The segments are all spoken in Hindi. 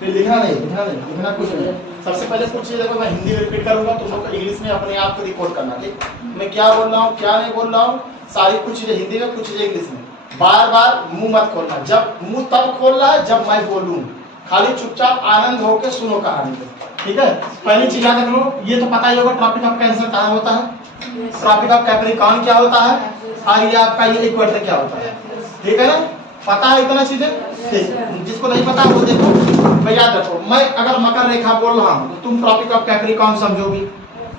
फिर लिखना कुछ नहीं। सबसे पहले कुछ चीज़ देखो, मैं हिंदी में रिपीट करूंगा, तुम लोग को इंग्लिश में अपने आप को रिकॉर्ड करना, ठीक। मैं क्या बोल रहा हूँ क्या नहीं बोल रहा हूँ, सारी कुछ चीज़ें हिंदी में, कुछ चीज़ें इंग्लिश में। बार बार मुंह मत खोलना, जब मुंह तब खोल रहा है जब मैं बोलूँ, खाली चुपचाप आनंद होकर सुनो कहानी को, ठीक है। पहली चीज याद रख लो, ये तो पता ही होगा ट्रॉपिक ऑफ कैंसर कहाँ होता है, ट्रॉपिक ऑफ कैप्रिकॉर्न क्या होता है, और ये आपका ये इक्वेटर क्या होता है, ठीक है ना। पता है इतना चीजें, ठीक। जिसको नहीं पता वो देखो, मैं याद रखो, मैं अगर मकर रेखा बोल रहा हूँ तो तुम ट्रॉपिक ऑफ कैप्रिकॉर्न समझोगे,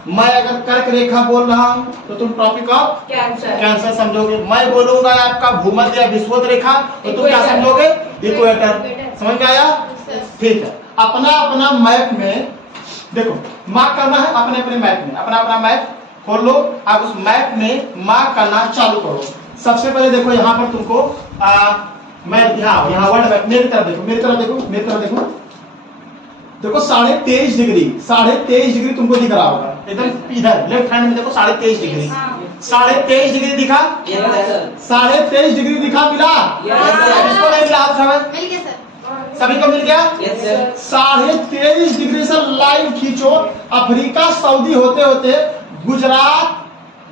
मैं अगर कर्क रेखा बोल रहा हूँ तो तुम ट्रॉपिक ऑफ कैंसर समझोगे, मैं बोलूंगा आपका भूमध्य या विषुवत रेखा तो तुम क्या समझोगे, इक्वेटर। समझ में आया, ठीक है। अपना अपना मैप में देखो मार्क करना है, अपने अपने मैप में अपना अपना मैप खोल लो, आप उस मैप में मार्क करना चालू करो। सबसे पहले देखो यहाँ पर तुमको मैं यहाँ वर्ल्ड मैप, मेरी तरफ देखो, मेरी तरफ देखो, मेरी तरफ देखो, देखो 23.5 डिग्री, 23.5 डिग्री तुमको दिख रहा होगा एकदम इधर लेफ्ट हैंड में देखो 23.5 डिग्री, 23.5 डिग्री दिखा, 23.5 डिग्री दिखा, मिला इसको नहीं मिला, आप सभी को मिल गया। 23.5 डिग्री से लाइन खींचो, अफ्रीका सऊदी होते होते गुजरात,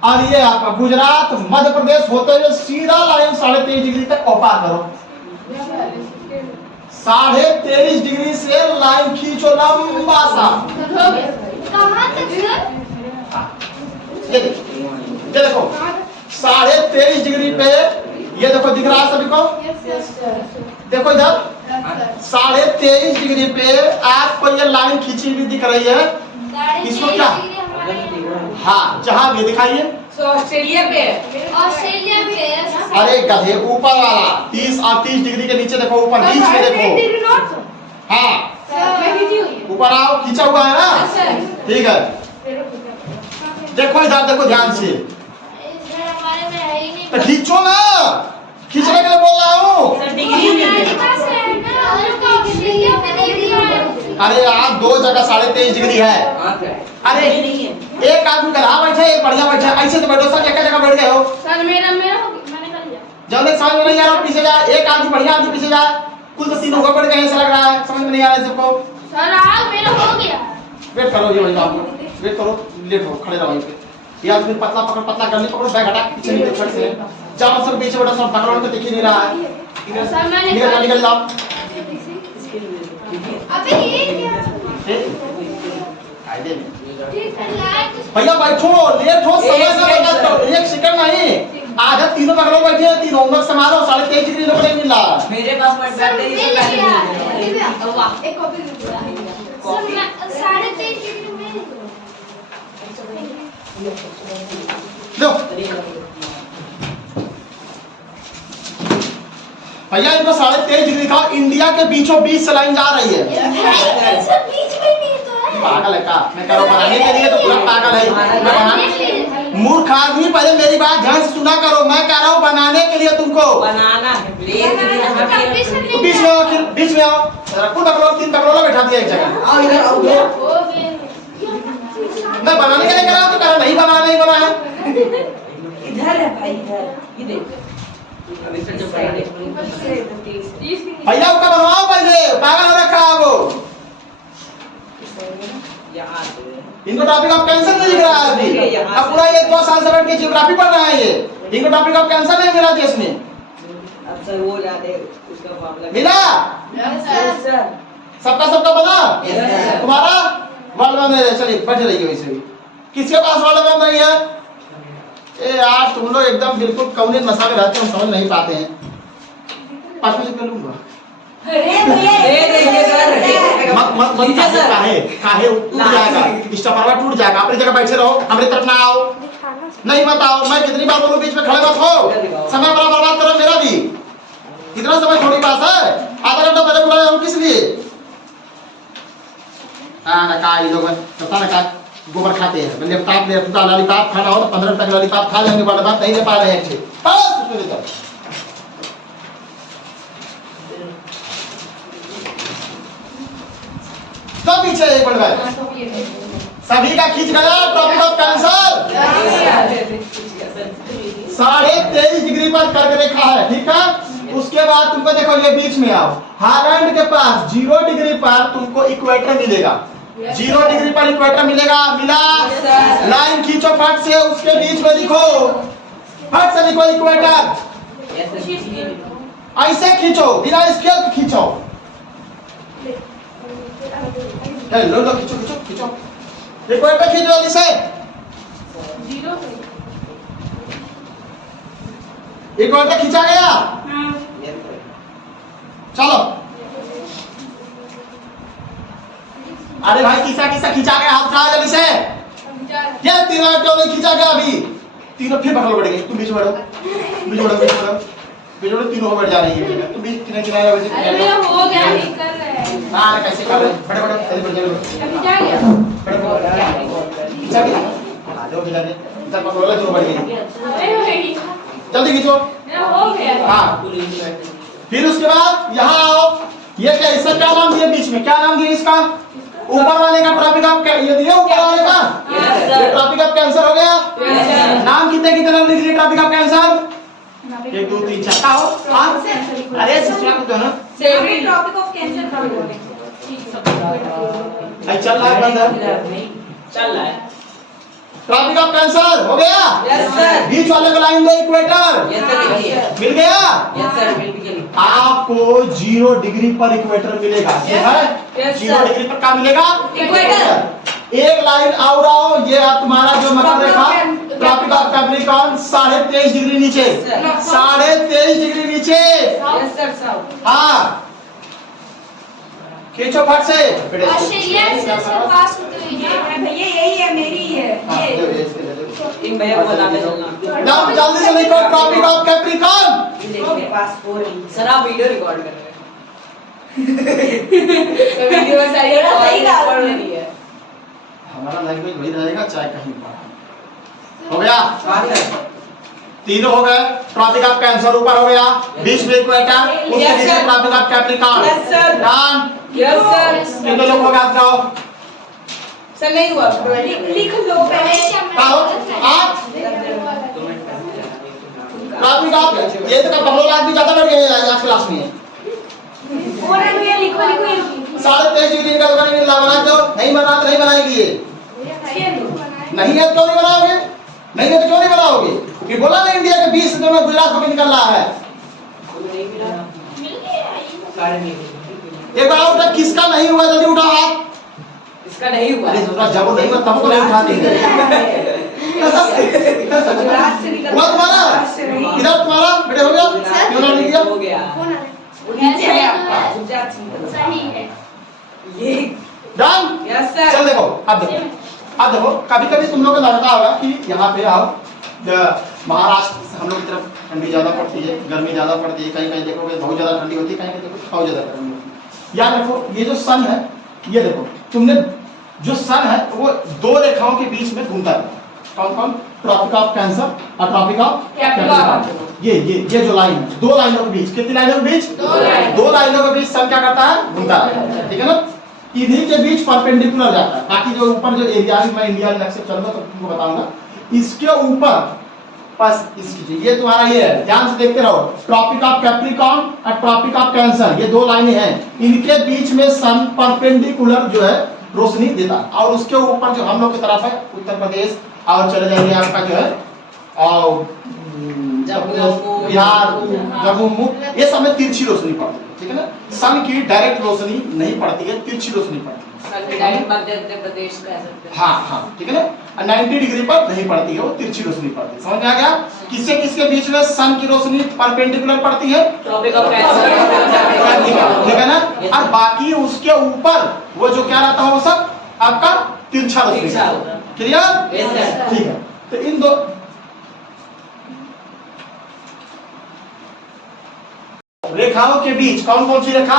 और ये आपका गुजरात मध्य प्रदेश होते हुए सीधा लाइन 23.5 डिग्री तक ओपार करो। 23.5 डिग्री से लाइन खींचो लंबा सा, ये देखो 23.5 डिग्री पे, ये देखो दिख रहा है सभी को, देखो इधर 23.5 डिग्री पे आपको ये लाइन खींची हुई दिख रही है, इसको क्या, हाँ जहां भी दिखाइए, ऑस्ट्रेलिया पे, अरे गधे ऊपर वाला 30 और 30 डिग्री के नीचे देखो, ऊपर बीच में देखो, हाँ ऊपर आओ, खींचा हुआ है ना, ठीक है। देखो इधर देखो ध्यान से, तो खींचो ना, खींचने के लिए बोल रहा हूँ। अरे आप दो जगह 23.5 डिग्री है, अरे एक आदमी गधा बैठे, एक बढ़िया बैठे, ऐसे तो बैठो, सब एक जगह बैठ गए हो। सर मेरा मैंने कर लिया, जब तक समझ में नहीं आ रहा पीछे जाए, एक आदमी बढ़िया आदमी पीछे जाए, कुल तो तीनों ऊपर बैठ गए, ऐसा लग रहा है, समझ में नहीं आ रहा है सबको। सर आज मेरा हो गया, वेट करो, ये वही आपको वेट करो, लेट हो, खड़े रहो वहीं पे। ये आदमी पतला पकड़, पतला गली पकड़ो, बैग हटा पीछे नहीं देखो से, जाओ सब पीछे बैठो, सब पकड़ो तो दिख ही नहीं रहा है, निकल जाओ। अबे ये क्या, आइडिया भैया बैठो, लेट हो, समय से बर्बाद करो, एक सेकंड नहीं, आधा तीनों पकड़ो बैठे हैं, तीनों उम्र संभालो, 23.5 डिग्री लोग नहीं मिल रहा मेरे पास मत बैठे, ये सब पहले वाह एक कॉपी सर 23.5 डिग्री में लो भैया, इनको 23.5 डिग्री दिखाओ, इंडिया के बीचों बीच से लाइन जा रही है। सब बीच में नहीं तो है, पागल है का, मैं करो बनाने के लिए तो पूरा पागल है, मैं बना, मूर्ख आदमी पहले मेरी बात ध्यान से सुना करो, मैं कह रहा हूँ बनाने के लिए तुमको बनाना है, तो बीच में आओ, बीच में आओ, रखो पकड़ो, 3 पकड़ो, बैठा दिया एक जगह, आओ इधर आओ, मैं बनाने के लिए कह रहा हूँ तो कह रहा नहीं बना, नहीं बना है, इधर है भाई, इधर ये देख भैया उसका बनवाओ पहले, पागल हो रखा है वो, इनको टॉपिक ऑफ कैंसर नहीं दिख रहा है अभी, अब पूरा ये 2 साल से बैठ के ज्योग्राफी पढ़ रहा है ये, इनको टॉपिक ऑफ कैंसर नहीं मिला देश में, अब सर वो जाते उसका मामला मिला सर, सबका बना, तुम्हारा वर्ल्ड में, चलिए बैठे रहिए वैसे भी, किसके पास वर्ल्ड में नहीं है, ए यार तुम लोग एकदम बिल्कुल कौने नशा में रहते हो, समझ नहीं पाते हैं, 5 मिनट कर लूंगा, अरे देखिए सर, मत काहे टूट जाएगा, स्टॉपर टूट जाएगा, अपनी जगह बैठे रहो, हमारी तरफ ना आओ, नहीं बताओ, मैं कितनी बार बोलूं, बीच में खड़े मत हो, समय बड़ा बर्बाद करो मेरा भी, इतना समय थोड़ी पास है, आधा घंटा पहले बुलाया हूं किस लिए, हाँ ना का ये लोग पता ना का गोबर खाते हैं, लैपटॉप ले तो लॉलीपॉप खाना हो तो 15 रुपए का लॉलीपॉप खा लेंगे, बड़ा बात नहीं ले पा रहे हैं, बस उसमें देता तो पीछे एक बढ़ गए, सभी का खींच गया टॉपिक ऑफ कैंसर, 23.5 डिग्री पर कर्क रेखा है, ठीक है, उसके बाद तुमको देखो ये बीच में आओ, हालैंड के पास 0 डिग्री पर तुमको इक्वेटर मिलेगा, 0 डिग्री पर इक्वेटर मिलेगा, मिला? लाइन खींचो फट से, उसके बीच में लिखो, फट से लिखो इक्वेटर, ऐसे खींचो, बिना स्केल के खींचो, लो लो खींचो खींचो खींचो, इक्वेटर खींचो जल्दी से, इक्वेटर खींचा गया, चलो। अरे भाई किसा किसा खींचा गया, हाथ उठाओ जल्दी से, ये तीनों क्यों नहीं खींचा गया अभी? तीनों फिर पकड़ बढ़ गए, तुम बीच में बैठो, बीच में बैठो, बीच में बैठो, बीच में तीनों बैठ जा रही है, तुम बीच किनारे किनारे वैसे अरे हो गया, नहीं कर रहे हैं। हां कैसे कर रहे? बड़े बड़े जल्दी बैठ जाओ, अभी जा गया। बड़े खींचा गया, आ जाओ खींचा गया, इधर पकड़ो, दोनों बैठ गए, अरे हो गया, जल्दी खींचो। मेरा हो गया। हाँ फिर उसके बाद यहाँ आओ, ये क्या, इसका क्या नाम दिया बीच में, क्या नाम दिया इसका? ऊपर वाले का ट्रॉपिक ऑफ, ये दिया ऊपर वाले का, ये ट्रॉपिक ऑफ कैंसर हो गया। नाम कितने कितने नाम लिख लिए ट्रॉपिक ऑफ कैंसर? 1 2 3 4 आओ। हाँ अरे सिस्टम को दो ना, ट्रॉपिक ऑफ कैंसर का बोले। आई चल रहा है बंद, चल रहा है। ट्रॉपिक ऑफ कैंसर हो गया। यस सर, बीच वाले को लाइन दो इक्वेटर, यस सर, मिल गया। यस सर, मिल गया। आपको 0 डिग्री पर इक्वेटर मिलेगा, ठीक है? Yes, 0 sir. डिग्री पर क्या मिलेगा? इक्वेटर। एक लाइन और आओ, ये तुम्हारा जो मकर रेखा ट्रॉपिक ऑफ कैप्रिकॉर्न 23.5 डिग्री नीचे, 23.5 डिग्री नीचे। यस सर साहब। हाँ खींचो फट से। ऑस्ट्रेलिया से पास होते हैं भैया, यही है मेरी है हाँ, ये। दे दे, दे दे। इन भैया को बताते चलना। नाम जल्दी से लिखो, ट्रॉपिक ऑफ कैप्रिकॉर्न। ये देखिए मेरे पास 4 है सर, आप वीडियो रिकॉर्ड कर रहे हैं। वीडियो में सही है, सही पढ़ रही है। हमारा लैंग्वेज वही रहेगा चाहे कहीं पर। हो गया, बात है। तीनों हो गए। ट्रॉपिक ऑफ कैंसर ऊपर हो गया, बीच में इक्वेटर, उसके Yes, नीचे sir. Tropic of Capricorn. Yes, sir. Done. Yes sir. कितने लोग हो गए जाओ? सर नहीं हुआ। लिख लो पहले। आओ, आप ट्रॉपिक ऑफ, ये तो पहले लाख भी ज्यादा बढ़ गए आज क्लास में। और भैया लिखो लिखो लिखो। 23.5 डिग्री का दुकान में बना दो, नहीं बना तो नहीं बनाएगी ये। नहीं है तो नहीं बनाओगे, नहीं है तो क्यों नहीं बनाओगे? कि बोला ना इंडिया के 20 जो में गुजरात होकर निकल रहा है। एक बार उठा, किसका नहीं हुआ जल्दी उठाओ हाथ। इसका नहीं हुआ। अरे दूसरा जब नहीं हुआ तब तो नहीं उठा देंगे। गुजरात से निकल। हुआ तुम्हारा? इधर तुम्हारा बेटे हो गया? क्यों ना लिख दिया? हो गया। कौन है? नीचे है आपका। गुजरात से निकल। सही है। ये डन। Yes sir. चल देखो, अब देखो कभी कभी तुम लोगों को लगता होगा कि यहाँ पे आओ, महाराष्ट्र से हम लोग की तरफ ठंडी ज्यादा पड़ती है, गर्मी ज्यादा पड़ती है, कहीं कहीं देखोगे बहुत ज्यादा ठंडी होती है, कहीं कहीं देखो बहुत ज्यादा गर्मी होती है। याद रखो ये जो सन है, ये देखो तुमने जो सन है वो 2 रेखाओं के बीच में घूमता है। कौन कौन? ट्रॉपिक ऑफ कैंसर और ट्रॉपिक ऑफ कैप्रिकॉर्न। ये जो लाइन है, 2 लाइनों के बीच, कितनी लाइनों के बीच? 2 लाइनों के बीच सन क्या करता है? घूमता है, ठीक है ना? इन्हीं के बीच परपेंडिकुलर जाता है। बाकी जो ऊपर जो एरिया है, मैं इंडिया नक्शे चलूंगा तो तुमको बताऊंगा। इसके ऊपर बस इसकी ये तुम्हारा ये है, ध्यान से देखते रहो। ट्रॉपिक ऑफ कैप्रिकॉर्न और ट्रॉपिक ऑफ कैंसर, ये 2 लाइनें हैं, इनके बीच में सन परपेंडिकुलर जो है रोशनी देता है। और उसके ऊपर जो हम लोग की तरफ है, उत्तर प्रदेश और चले जाएंगे आपका जो है और बिहार, जम्मू, ये सब में तिरछी रोशनी पड़ती है, ठीक है ना? सन की डायरेक्ट रोशनी नहीं पड़ती है, तिरछी रोशनी पड़ती है। डायरेक्ट मध्य प्रदेश कह सकते हैं। हाँ हाँ ठीक है ना? 90 डिग्री पर नहीं पड़ती है, वो तिरछी रोशनी पड़ती है। समझ में आ गया? किससे किसके बीच में सन की रोशनी परपेंडिकुलर पड़ती है? Topic of cancer. ठीक है ना? और बाकी उसके ऊपर वो जो क्या रहता है, वो सब आपका तिरछा रोशनी। तिरछा होता है। क्लियर? Yes sir. ठीक है, तो इन दो रेखाओं के बीच कौन कौन सी रेखा?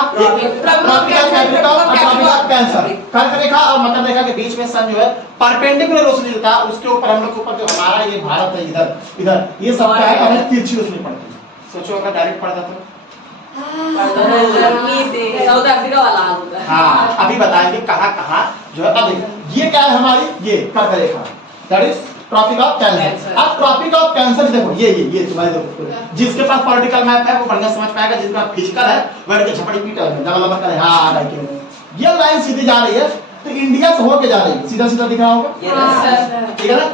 कैंसर, कर्क रेखा और मकर रेखा के बीच में सन जो है परपेंडिकुलर रोशनी देता है। उसके ऊपर हम लोग के ऊपर जो हमारा ये भारत है, इधर इधर ये सब क्या है, हमें तिरछी रोशनी पड़ती है। सोचो अगर डायरेक्ट पड़ता तो साउथ अफ्रीका वाला हाल होता है। हाँ अभी बताएंगे कहाँ कहाँ जो है। अब ये क्या है हमारी, ये कर्क रेखा, that is tropic of cancer. अब ट्रॉपिक ऑफ कैंसर देखो ये तुम्हारे देखो, जिसके पास पॉलिटिकल मैप है वो बढ़िया समझ पाएगा, जिसका फिजिकल है वो के झपड़ी पीट डबल नंबर करे हां आगे ये लाइन सीधी जा रही है तो इंडिया से होके जा रही है, सीधा सीधा दिख रहा होगा, ठीक है ना।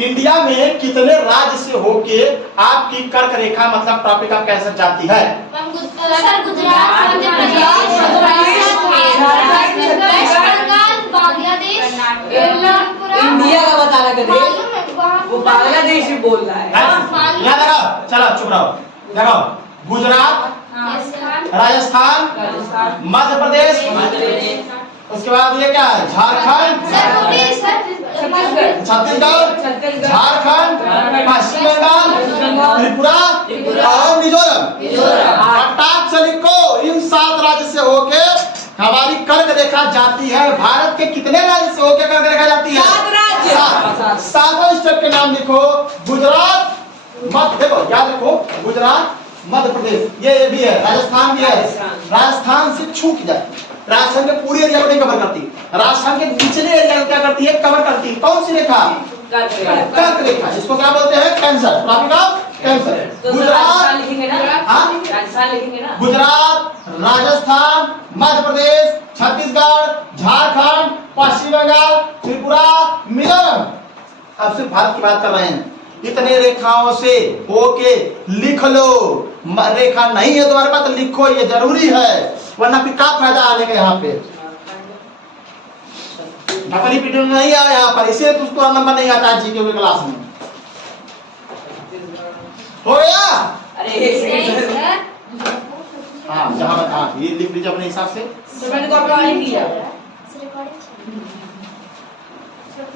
इंडिया में कितने राज्य से होके आपकी कर्क रेखा मतलब ट्रॉपिक ऑफ कैंसर जाती है? Sir Gujarat, Madhya Pradesh, waste Bengal, Bangladesh, India का बताना कदे वो बांग्लादेश ही बोल रहा है। यहाँ देखो, चलो चुप रहो, देखो गुजरात, राजस्थान, मध्य प्रदेश, उसके बाद ये क्या है झारखंड, छत्तीसगढ़, झारखंड, पश्चिम बंगाल, त्रिपुरा और मिजोरम। हस्ताक्षर को इन 7 राज्य से होके हमारी कर्क रेखा जाती है। भारत के कितने राज्य से होके कर्क रेखा जाती है? 7 राज्य। 7 स्टेट के नाम लिखो। गुजरात, मध्य, देखो याद रखो, गुजरात, मध्य प्रदेश, ये भी है, राजस्थान भी है। राजस्थान से छूट जाए, राजस्थान के पूरी एरिया को नहीं कवर करती, राजस्थान के निचले एरिया को क्या करती है? कवर करती है। कौन सी रेखा? कर्क रेखा। इसको क्या बोलते हैं? Cancer, tropic of Cancer. Gujarat लिखेंगे ना, राजस्थान लिखेंगे ना, गुजरात, राजस्थान, मध्य प्रदेश, छत्तीसगढ़, झारखंड, पश्चिम बंगाल, त्रिपुरा, मिजोरम। अब सिर्फ भारत की बात कर रहे हैं। इतने रेखाओं से होके लिख लो। रेखा नहीं है तुम्हारे पास तो लिखो, ये जरूरी है, वरना फिर क्या फायदा आने का यहाँ पे। डबल रिपीट नहीं आया यहाँ पर, इसे तो उसको नंबर नहीं आता जी के क्लास में। हो गया? हाँ जहाँ हाँ ये लिख लीजिए अपने हिसाब से। मैंने कॉपी वाली किया।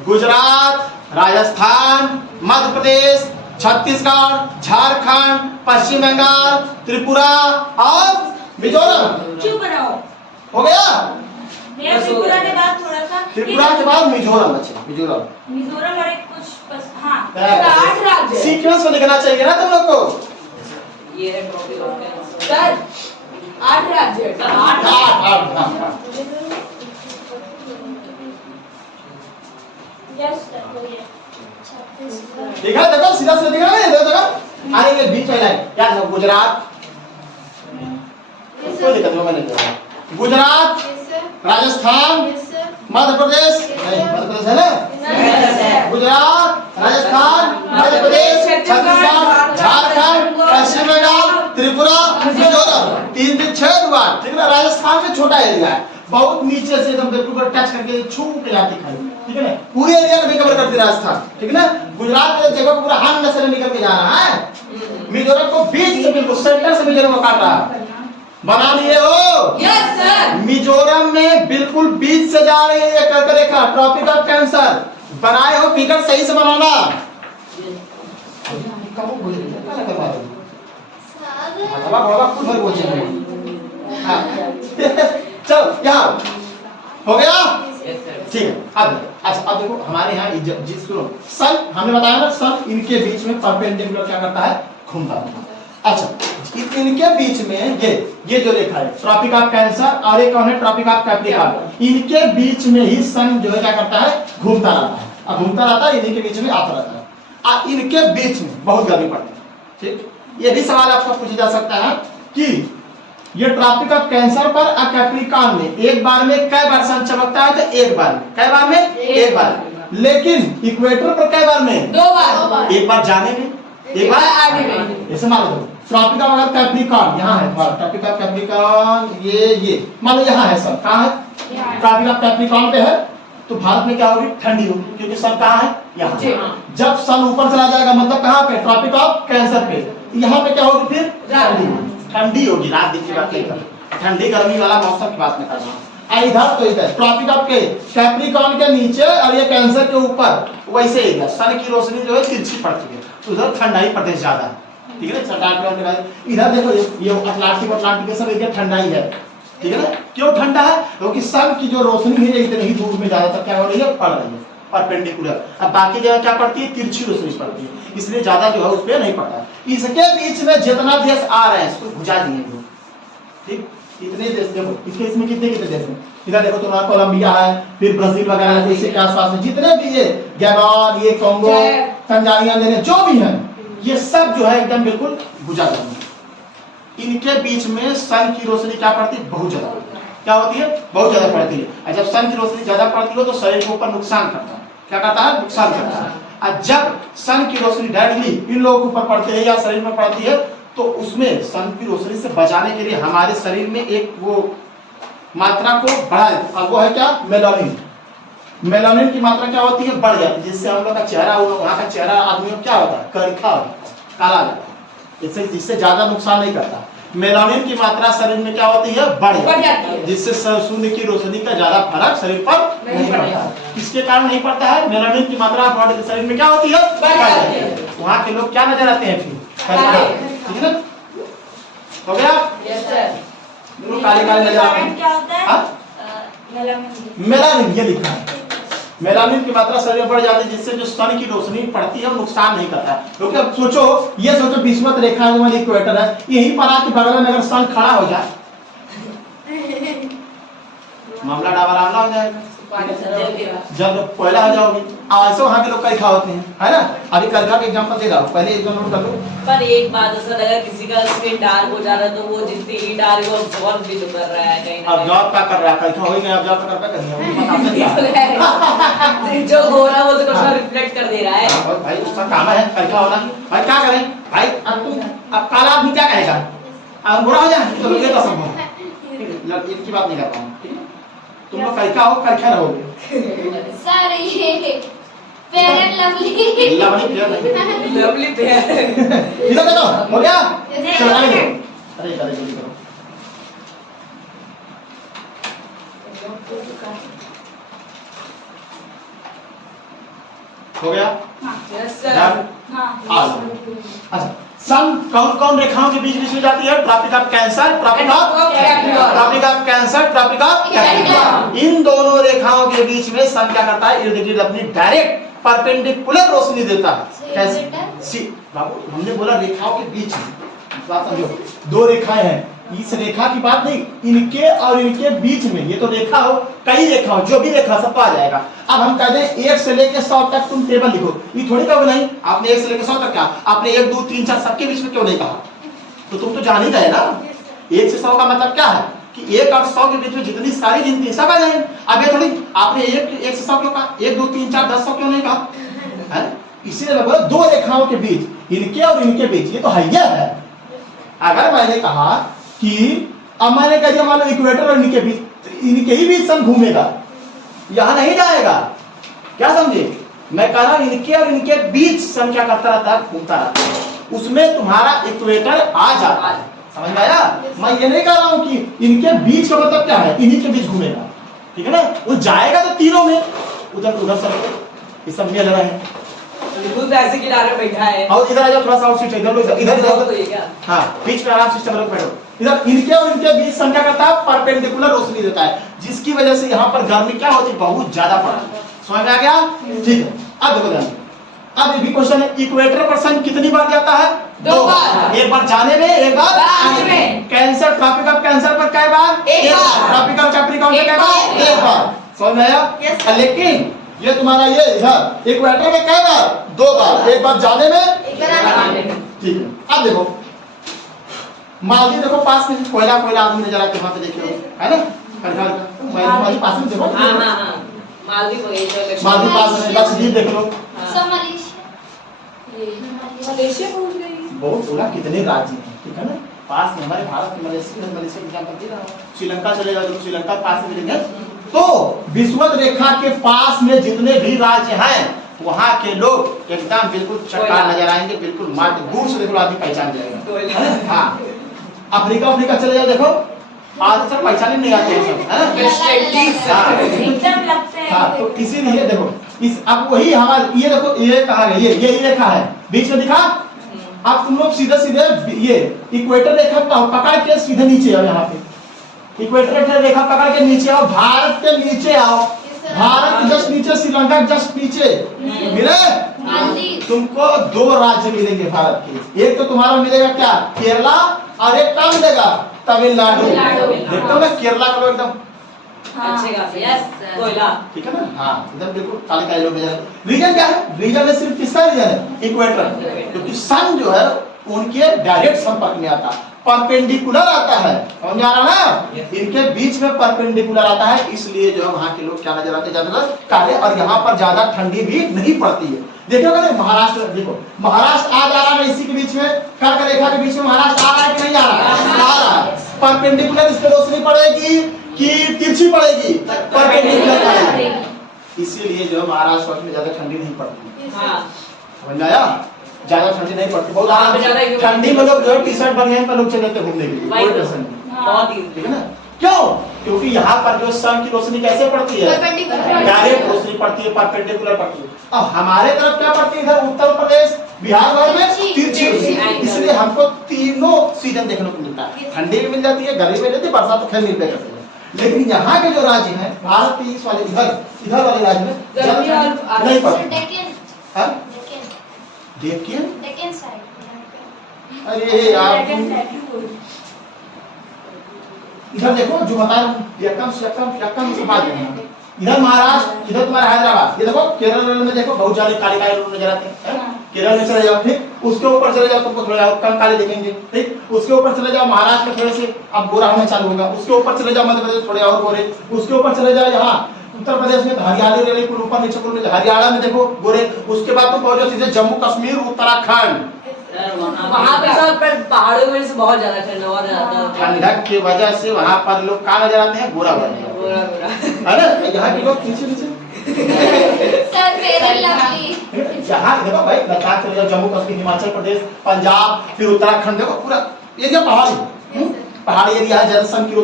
गुजरात, राजस्थान, मध्य प्रदेश, छत्तीसगढ़, झारखंड, पश्चिम बंगाल, त्रिपुरा और मिजोरम। क्यों बनाओ? हो गया? मेरा त्रिपुरा के बाद थोड़ा सा, त्रिपुरा के बाद मिजोरम। अच्छा मिजोरम, मिजोरम और एक कुछ बस, हाँ 8 राज्य। सीक्वेंस में लिखना चाहिए ना तुम लोग को। ये है ट्रॉपिक ऑफ कैंसर। सर 8 राज्य। 8 ठीक है, देखो सीधा सीधा दिख रहा है, देखो आगे ये बीच में लाइन क्या है? गुजरात, कोई दिक्कत नहीं, मैंने कहा गुजरात, राजस्थान, मध्य प्रदेश, नहीं मध्य प्रदेश है ना, गुजरात, राजस्थान, मध्य प्रदेश, छत्तीसगढ़, झारखंड, पश्चिम बंगाल, त्रिपुरा, मिजोरम। 3 से 6 बार, ठीक है ना। राजस्थान में छोटा एरिया है, बहुत नीचे से एकदम बिल्कुल टच करके छू के जाती खाली, ठीक है ना। पूरे एरिया को भी कवर करती राजस्थान, ठीक है ना। गुजरात में देखो पूरा हाथ से निकल के जा रहा है। मिजोरम को बीच से बिल्कुल सेंटर से मिजोरम को काट रहा है। बना लिए हो? Yes sir. मिजोरम में बिल्कुल बीच से जा रही है ये कर्क रेखा, ट्रॉपिक ऑफ कैंसर। बनाए हो, फिगर सही से बनाना। कब बोल रही है? क्या करवा दो? बाबा बाबा खुद भर बोल। हां चल यहाँ हो गया, ठीक है। अब देखो हमारे यहाँ जिस सन हमने बताया ना, सन इनके बीच में परपेंडिकुलर क्या करता है? घूमता है। अच्छा इनके बीच में ये जो रेखा है ट्रॉपिक ऑफ कैंसर और एक कौन है? Tropic of Capricorn. इनके बीच में ही सन जो है क्या करता है? घूमता रहता है। अब घूमता रहता है, इन्हीं के बीच में आता रहता है। और इनके बीच में बहुत गर्मी पड़ती है, ठीक। ये भी सवाल आपको पूछा जा सकता है कि ये ट्रॉपिक ऑफ कैंसर पर और कैप्रिकॉर्न में एक बार में कई बार सन चमकता है? तो एक बार में। कई बार में? एक बार। लेकिन इक्वेटर पर कई बार में? 2 बार। एक बार जाने में, एक बार आगे में। ऐसे मान लो ट्रॉपिक ऑफ अगर कैप्रिकॉर्न यहाँ है, ट्रॉपिक ऑफ कैप्रिकॉर्न ये मान लो यहाँ है, सन कहाँ है? ट्रॉपिक ऑफ कैप्रिकॉर्न पे है, तो भारत में क्या होगी? ठंडी होगी, क्योंकि सन कहाँ है? यहाँ। जब सन ऊपर चला जाएगा मतलब कहाँ पे? ट्रॉपिक ऑफ कैंसर पे, यहाँ पे क्या होगी? फिर ठंडी होगी। रात दिन की बात नहीं कर, ठंडी गर्मी वाला मौसम की बात नहीं कर रहा। इधर तो इधर ट्रॉपिक ऑफ के कैप्रिकॉर्न के नीचे और ये कैंसर के ऊपर, वैसे इधर सन की रोशनी जो है तिरछी पड़ती है, तो उधर ठंडाई प्रदेश ज्यादा है, ठीक है ना। इधर देखो ये अटलांटिक सब एरिया ठंडा ही है, ठीक है ना। क्यों ठंडा है? क्योंकि सन की जो रोशनी है इतने ही दूर में ज्यादातर क्या हो रही है? पड़ रही है परपेंडिकुलर। अब बाकी जगह क्या पड़ती है? तिरछी रोशनी पड़ती है, इसलिए ज्यादा जो है उस पर नहीं पड़ता। इसके बीच में जितना देश आ रहे हैं इसको बुझा दिए, ठीक। इतने देश देखो, इसके इसमें कितने कितने देश हैं। इधर देखो तुम्हारा कोलंबिया है, फिर ब्राजील वगैरह है, इसके आसपास में जितने भी ये गैबॉन, ये कॉन्गो, तंजानिया, जो भी हैं, ये सब जो है एकदम बिल्कुल बुझा जाते हैं। इनके बीच में सन की रोशनी क्या पड़ती है? बहुत ज्यादा। क्या होती है? बहुत ज्यादा पड़ती है। और जब सन की रोशनी ज्यादा पड़ती हो तो शरीर के ऊपर नुकसान करता है। क्या करता है? नुकसान करता है। और जब सन की रोशनी डायरेक्टली इन लोगों के ऊपर पड़ती है या शरीर में पड़ती है तो उसमें सन की रोशनी से बचाने के लिए हमारे शरीर में एक वो मात्रा को बढ़ाए, अब वो है क्या? मेलानिन। मेलानिन की मात्रा क्या होती है? बढ़ जाती है, जिससे हम लोग का चेहरा, वहाँ का चेहरा आदमी को क्या होता है? करिखा होता है, काला जाता है। जिससे ज्यादा नुकसान नहीं करता। मेलानिन की मात्रा शरीर में क्या होती है? बढ़ जाती है, जिससे सूर्य की रोशनी का ज्यादा फर्क शरीर पर नहीं पड़ता। किसके कारण नहीं पड़ता है? मेलानिन की मात्रा बॉडी शरीर में क्या होती है? बढ़ जाती है। वहाँ के लोग क्या नजर आते हैं? फिर ठीक है ना? हो गया? Yes sir. काले काले नजर आते हैं। क्या होता है? मेलानिन, ये लिखा है। मेलानिन की मात्रा शरीर में बढ़ जाती है, जिससे जो सन की रोशनी पड़ती है वो नुकसान नहीं करता है। क्योंकि अब सोचो, ये सोचो विषुवत रेखा जो वाली इक्वेटर है, यहीं पर आके बगल में अगर सन खड़ा हो जाए मामला डाबरामला हो जाएगा। जब पहला हो जाओगे, ऐसे वहाँ के लोग करिखा होते हैं, है ना? अभी करिखा का एग्जांपल दे रहा हूँ, पहले एक दो नोट कर लो। पर एक बात सर, अगर किसी का स्किन डार्क हो जा रहा है तो वो जितनी ही डार्क वो अब्सॉर्ब भी तो कर रहा है कहीं ना अब जॉब क्या कर रहा है? करिखा हो ही नहीं, अब जॉब कर रहा कहीं। जो हो रहा है वो तो उसका रिफ्लेक्ट कर दे रहा है। और भाई उसका काम है करिखा होना। भाई क्या करें भाई? अब काला आदमी क्या कहेगा? अब बुरा हो जाए तो ये तो संभव है। इनकी बात नहीं कर रहा हूँ, ठीक है? तुम लोग करिखा हो, करिखा रहोगे। सर ये fair and lovely lovely pair. इधर देखो, हो गया? चलो आगे देखो। अरे इधर जल्दी करो। हो गया? Yes sir. अच्छा, सन कौन कौन रेखाओं के बीच में जाती है? Tropic of cancer, tropic of cancer, tropic of capricorn. इन दोनों रेखाओं के बीच में सन क्या करता है? इर्द गिर्द अपनी डायरेक्ट परपेंडिकुलर रोशनी देता है। कैसे? बाबू हमने बोला रेखाओं के बीच में, बात समझो। दो रेखाएं हैं, इस रेखा की बात नहीं, इनके और इनके बीच में। ये तो रेखा हो, कई रेखा हो, जो भी रेखा सब आ जाएगा। अब हम कहते हैं 1 से लेकर 100 तक तुम टेबल लिखो, ये थोड़ी कहो नहीं आपने 1 से लेकर 100 तक क्या आपने 1 2 3 4 सबके बीच में क्यों नहीं कहा? तो तुम तो जान ही गए ना 1 से 100 का मतलब क्या है कि 1 और 100 के बीच में जितनी सारी गिनती सब आ जाएंगे। अब ये थोड़ी आपने 1 से 100 क्यों कहा? 1 2 3 4 10 100 क्यों नहीं कहा? है इसीलिए मैं बोला दो रेखाओं के बीच, इनके और इनके बीच, ये तो है। अगर मैंने कहा कि अब मैंने कह दिया मान लो इक्वेटर और इनके बीच, इनके ही बीच सन घूमेगा, यहां नहीं जाएगा। क्या समझे? मैं कह रहा हूं इनके और इनके बीच सन क्या करता रहता है? घूमता रहता है, उसमें तुम्हारा इक्वेटर आ जाता है। समझ में आया? मैं ये नहीं कह रहा हूं कि इनके बीच का मतलब क्या है, इन्हीं के बीच घूमेगा, ठीक है ना? वो जाएगा तो तीनों में, उधर उधर सब ये सब मिल रहे हैं। बिल्कुल ऐसे किनारे बैठा है। और इधर आ जाओ, थोड़ा सा और सीट इधर इधर हाँ बीच में आराम से सिस्टम लोग बैठो। इधर इनके और इनके बीच संख्या करता है परपेंडिकुलर रोशनी देता है, जिसकी वजह से यहाँ पर गर्मी क्या होती है? बहुत ज्यादा पड़ती है। समझ में आ गया? ठीक है। अब देखो ध्यान, अब ये भी क्वेश्चन है, इक्वेटर पर सन कितनी बार जाता है? 2 बार। एक बार जाने में, एक बार आने में। कैंसर, ट्रॉपिक ऑफ कैंसर पर कै बार? एक बार। ट्रॉपिक ऑफ कैप्रिकॉर्न पर कै बार? एक बार। समझ में आया? लेकिन ये तुम्हारा ये इधर इक्वेटर में कै बार? 2 बार। एक बार जाने में, एक बार आने में। ठीक है। अब देखो मालदीव देखो पास में, कोयला आदमी नजर आते वहां पे देखिए, है ना? मालदीव पास में देखो। हां मालदीव पास में लक्षद्वीप देख लो। मलेशिया पहुंच गई। बहुत बोला कितने राज्य हैं, ठीक है ना? पास में हमारे भारत में मलेशिया एग्जांपल दे रहा हूं। श्रीलंका चलेगा तो श्रीलंका पास में मिलेंगे। तो विषुवत रेखा के पास में जितने भी राज्य हैं वहां के लोग एकदम बिल्कुल चट्टान नजर आएंगे, बिल्कुल माटी दूर से देखो आदमी पहचान जाएगा। हाँ अफ्रीका चले जाओ, देखो आज तक पहचान नहीं आते हैं सब, एकदम लगते हैं। हाँ तो इसीलिए देखो इस अब वही हमारे ये देखो ये कहा गया, ये रेखा है बीच में दिखा। अब तुम लोग सीधे ये इक्वेटर रेखा पकड़ के सीधे नीचे आओ, यहाँ पे इक्वेटर रेखा पकड़ के नीचे आओ, भारत के नीचे आओ, भारत के जस्ट नीचे, श्रीलंका के जस्ट नीचे मिले तुमको 2 राज्य मिलेंगे भारत के। एक तो तुम्हारा मिलेगा क्या? केरला, और एक क्या मिलेगा? तमिलनाडु। देखते हो ना केरला का लोग एकदम अच्छे खासे यस कोयला ठीक है ना, हाँ एकदम बिल्कुल काले काले लोग नजर आते हैं। रीजन क्या है? रीजन में सिर्फ किसका रीजन है? इक्वेटर, क्योंकि सन जो है उनके डायरेक्ट संपर्क में आता है, परपेंडिकुलर आता है, समझ आ रहा है? इनके बीच में परपेंडिकुलर आता है, इसलिए जो है वहाँ के लोग क्या नजर आते हैं? ज्यादातर काले, और यहाँ पर ज्यादा ठंडी भी नहीं पड़ती है। देखोगे ना महाराष्ट्र, देखो महाराष्ट्र आ जा रहा है इसी के बीच में, कर्क रेखा के बीच में महाराष्ट्र आ रहा है कि नहीं आ रहा है? आ रहा है। परपेंडिकुलर इस पे रोशनी पड़ेगी कि तिरछी पड़ेगी? परपेंडिकुलर पड़ेगी, इसीलिए जो है महाराष्ट्र में ज्यादा ठंडी नहीं पड़ती। हाँ समझ आया? ज्यादा ठंडी नहीं पड़ती, बहुत आराम से ठंडी में लोग जो है टी शर्ट बनियान पर लोग चले जाते हैं घूमने के लिए, कोई टेंशन नहीं। बहुत ही ठीक है ना? क्यों? क्योंकि यहाँ पर जो सन की रोशनी कैसे पड़ती है? डायरेक्ट रोशनी पड़ती है, परपेंडिकुलर पड़ती है। अब हमारे तरफ क्या पड़ती है? इधर उत्तर प्रदेश बिहार भर में तिरछी रोशनी, इसलिए हमको तीनों सीजन देखने को मिलता है। ठंडी भी मिल जाती है, गर्मी मिल जाती है, बरसात तो खैर मिल जाती है। लेकिन यहाँ के जो राज्य हैं भारत के इस वाले इधर वाले राज्य में नहीं पड़ती। डेक्कन अरे यार इधर देखो जो बता रहा हूँ, यक्कम से बात है। इधर महाराष्ट्र, इधर तुम्हारा हैदराबाद, ये देखो केरल में देखो बहुत ज्यादा काले काले लोग नजर आते हैं। केरल में चले जाओ, ठीक, उसके ऊपर चले जाओ तुमको थोड़ा कम काले दिखेंगे, ठीक, उसके ऊपर चले जाओ महाराष्ट्र में थोड़े से अब गोरा होना चालू होगा, उसके ऊपर चले जाओ मध्य प्रदेश थोड़े और गोरे, उसके ऊपर चले जाओ यहाँ उत्तर प्रदेश में हरियाणा रेली कुल ऊपर नीचे कुल हरियाणा में देखो गोरे, उसके बाद तुम पहुंचो सीधे जम्मू कश्मीर उत्तराखंड, वहाँ पे सब पहाड़ों में से बहुत ज्यादा ठंड और ज्यादा ठंडक की वजह से वहाँ पर लोग कहाँ नजर आते हैं? गोरा बन जाते हैं। अरे यहाँ के लोग नीचे यहाँ देखो भाई, लद्दाख चले जाओ, जम्मू कश्मीर, हिमाचल प्रदेश, पंजाब, फिर उत्तराखंड, देखो पूरा एरिया पहाड़ी एरिया है। ज्यादा सन की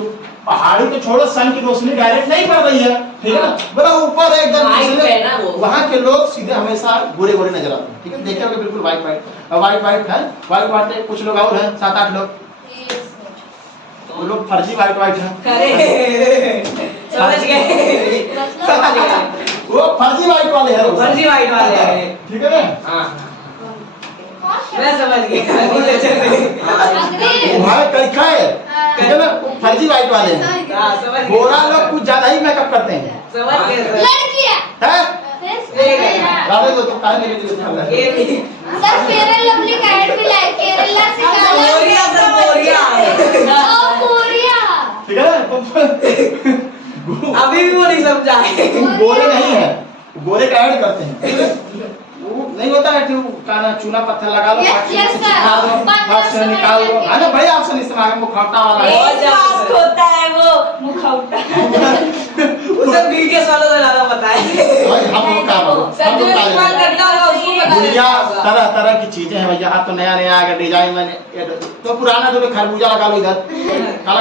पहाड़ी तो छोड़ो, सन की रोशनी डायरेक्ट नहीं पड़ रही है, ठीक है ना, बड़ा ऊपर एकदम, वहाँ के लोग सीधे हमेशा गोरे गोरे नजर आते हैं। ठीक है, देखे होंगे बिल्कुल व्हाइट है, व्हाइट कुछ लोग और हैं 7-8 लोग, वो लोग फर्जी व्हाइट है। समझ गए वो फर्जी व्हाइट वाले हैं, फर्जी व्हाइट वाले हैं, ठीक है ना? हाँ मैं समझ गया। तुम्हारा तरीका है, ठीक है ना? फर्जी व्हाइट वाले हैं, गोरा लोग कुछ ज्यादा ही मेकअप करते हैं, समझ गए राधे को तो काहे नहीं लेके सर फेयर लवली का ऐड भी लाइक केरला से कोरिया ठीक है ना? अभी भी वो नहीं समझा है। गोरे नहीं है, गोरे का ऐड करते हैं, वो नहीं होता है कि काना चूना पत्थर लगा लो, हाथ से निकाल लो, है ना भाई? ऑप्शन इस्तेमाल मुखौटा वाला है, होता है वो मुखौटा, उसे बीटीएस वालों को ज्यादा पता है भाई। हम लोग काम गुड़िया तरह तरह की चीजें हैं भैया। अब तो नया नया आ गया डिजाइन, मैंने तो पुराना तो खरबूजा लगा लो इधर, काला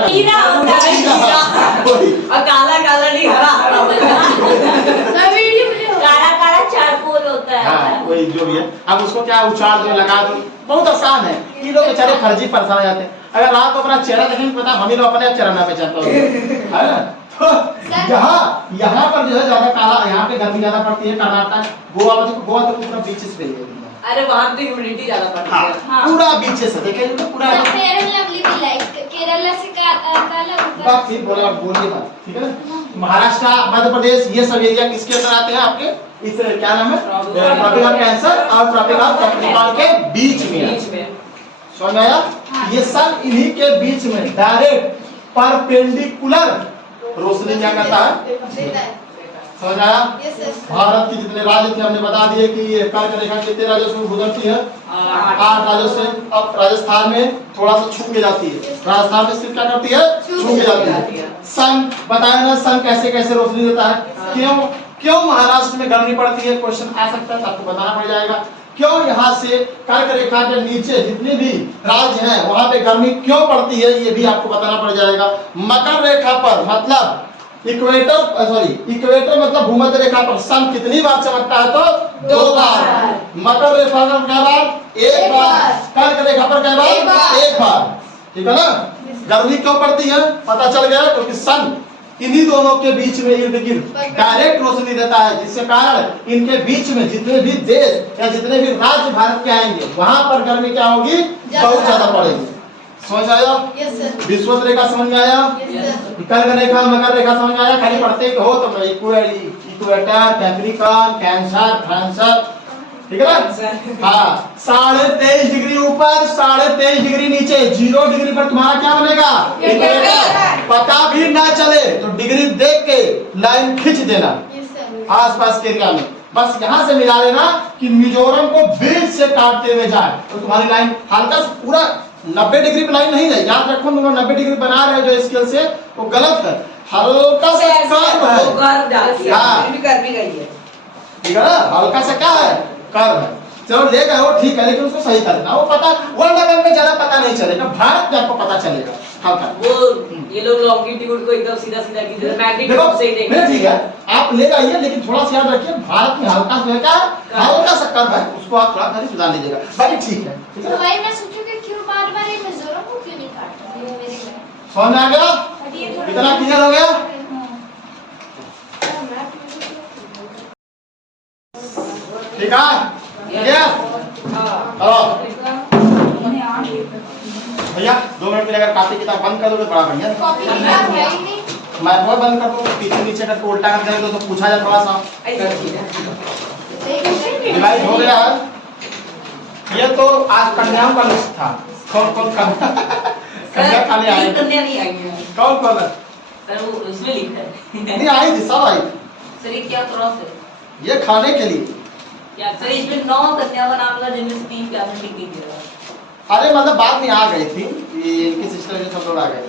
काला नहीं हरा काला काला चारकोल होता है। हाँ वही जो भी है, अब उसको क्या उछाल दो, लगा दो, बहुत आसान है। ये लोग बेचारे फर्जी परेशान हो जाते हैं। अगर रात को अपना चेहरा देखेंगे पता हम ही लोग अपने चेहरा ना पहचानते है ना? तो यहाँ पर जो है ज्यादा काला, यहाँ पे गर्मी ज्यादा पड़ती है, कर्नाटक गोवा तो पूरा बीचेस पे है। अरे वहाँ तो ह्यूमिडिटी ज्यादा पड़ती है। हाँ, पूरा बीचेस है, देखिए पूरा फेयर लवली भी लाइक केरला से काला बात ठीक बोला, बोलिए बात, ठीक है ना? महाराष्ट्र, मध्य प्रदेश, ये सब एरिया किसके अंदर आते हैं आपके? इस क्या नाम है? ट्रॉपिकल कैंसर और ट्रॉपिकल कैप्रिकॉर्न के बीच में। समझ में आया? ये सब इन्हीं के बीच में डायरेक्ट परपेंडिकुलर रोशनी क्या करता है? समझ आया? भारत की जितने राज्य थे हमने बता दिए कि ये कर्क रेखा कितने राज्यों से गुजरती है? 8 राज्यों से। अब राजस्थान में थोड़ा सा छू के जाती है, राजस्थान में सिर्फ क्या करती है? छू के जाती है। सन बताया ना, सन कैसे कैसे रोशनी देता है? क्यों महाराष्ट्र में गर्मी पड़ती है? क्वेश्चन आ सकता है, आपको बताना पड़ जाएगा। क्यों यहाँ से कर्क रेखा के नीचे जितने भी राज्य हैं वहां पे गर्मी क्यों पड़ती है, ये भी आपको बताना पड़ जाएगा। मकर रेखा पर मतलब इक्वेटर मतलब भूमध्य रेखा पर सन कितनी बार चमकता है? तो 2 बार। मकर रेखा पर क्या बार? 1 बार। कर्क रेखा पर क्या बार? 1 बार। ठीक है ना? गर्मी क्यों पड़ती है पता चल गया, क्योंकि सन इन्हीं दोनों के बीच में इर्द गिर्द डायरेक्ट रोशनी देता है, जिसके कारण इनके बीच में जितने भी देश या जितने भी राज्य भारत के आएंगे वहां पर गर्मी क्या होगी? बहुत ज्यादा पड़ेगी। समझ आया? Yes sir. विषुवत रेखा समझ में आया? Yes sir. कर्क रेखा मकर रेखा समझ में आया? खाली पढ़ते ही हो तो इक्वेटर, कैप्रिकॉर्न, कैंसर, फ्रांसर, ठीक है ना? हाँ, 23.5 डिग्री ऊपर, 23.5 डिग्री नीचे, 0 डिग्री पर तुम्हारा क्या बनेगा? इक्वेटर। पता भी ना चले तो डिग्री देख के लाइन खींच देना यस सर। आसपास के एरिया में, बस यहाँ से मिला लेना कि मिजोरम को बीच से काटते हुए जाए तो तुम्हारी लाइन हल्का से पूरा 90 डिग्री पे लाइन नहीं जाए। याद रखो, तुम 90 डिग्री बना रहे हो जो स्केल से, वो गलत है, हल्का सा कर्व है। हाँ, कर भी गई है, ठीक है ना? हल्का सा क्या है? कर्व है। चलो ले गए हो, ठीक है, लेकिन उसको सही करना। वो पता वर्ल्ड लेवल में ज्यादा पता नहीं चलेगा, भारत में आपको पता चलेगा हल्का। वो ये लोग लॉन्गिट्यूड को एकदम सीधा सीधा की तरह मैग्नेटिक देखो से ही नहीं, देखेंगे। ठीक है, आप ले आइए, लेकिन थोड़ा सा याद रखिए भारत में हल्का जो है क्या, हल्का सा कर्व है, उसको आप थोड़ा खाली सुधार लीजिएगा, बाकी ठीक है, ठीक तो है? भाई मैं सोचूं कि क्यों बार-बार ये मिजोरम को क्यों नहीं काट रहे हैं मेरे घर? समझ में आ गया? कितना क्लियर हो गया? ठीक है? भैया 2 मिनट के लिए अगर कॉपी किताब बंद कर दोगे बड़ा बढ़िया। कॉपी किताब है ही नहीं। मैं वो बंद कर दूं, पीछे नीचे का उल्टा कर देंगे तो पूछा जाए थोड़ा सा। डिवाइड हो गया है। ये तो आज कन्याओं का लिस्ट था। कौन कौन कन्या खाने आए? कन्या नहीं आई है कौन कौन है? सर, वो उसमें लिखा है। नहीं आई थी, सब आई थी। सर ये क्या क्रॉस है? ये खाने के लिए। क्या सर, इसमें 9 कन्या का नाम था जिनमें से 3 क्या लिख दीजिएगा। अरे मतलब बाद में आ गई थी, ये इनके सिस्टर में सब लोग आ गए।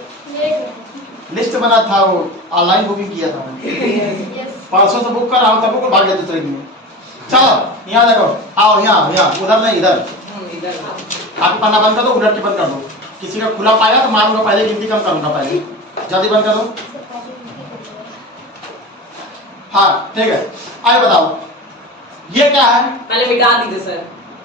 लिस्ट बना था, वो ऑनलाइन बुकिंग किया था मैंने। यस। परसों से बुक कर रहा हूँ, तब को भाग गया दूसरे दिन में। चलो यहाँ देखो, आओ यहाँ, यहाँ उधर नहीं इधर। इधर आप पन्ना बंद कर दो, उलट के बंद कर दो। किसी का खुला पाया तो मारूंगा, पहले गिनती कम करूंगा, पहले जल्दी बंद कर दो। हाँ ठीक है, आइए बताओ ये क्या है? पहले मिटा दीजिए सर।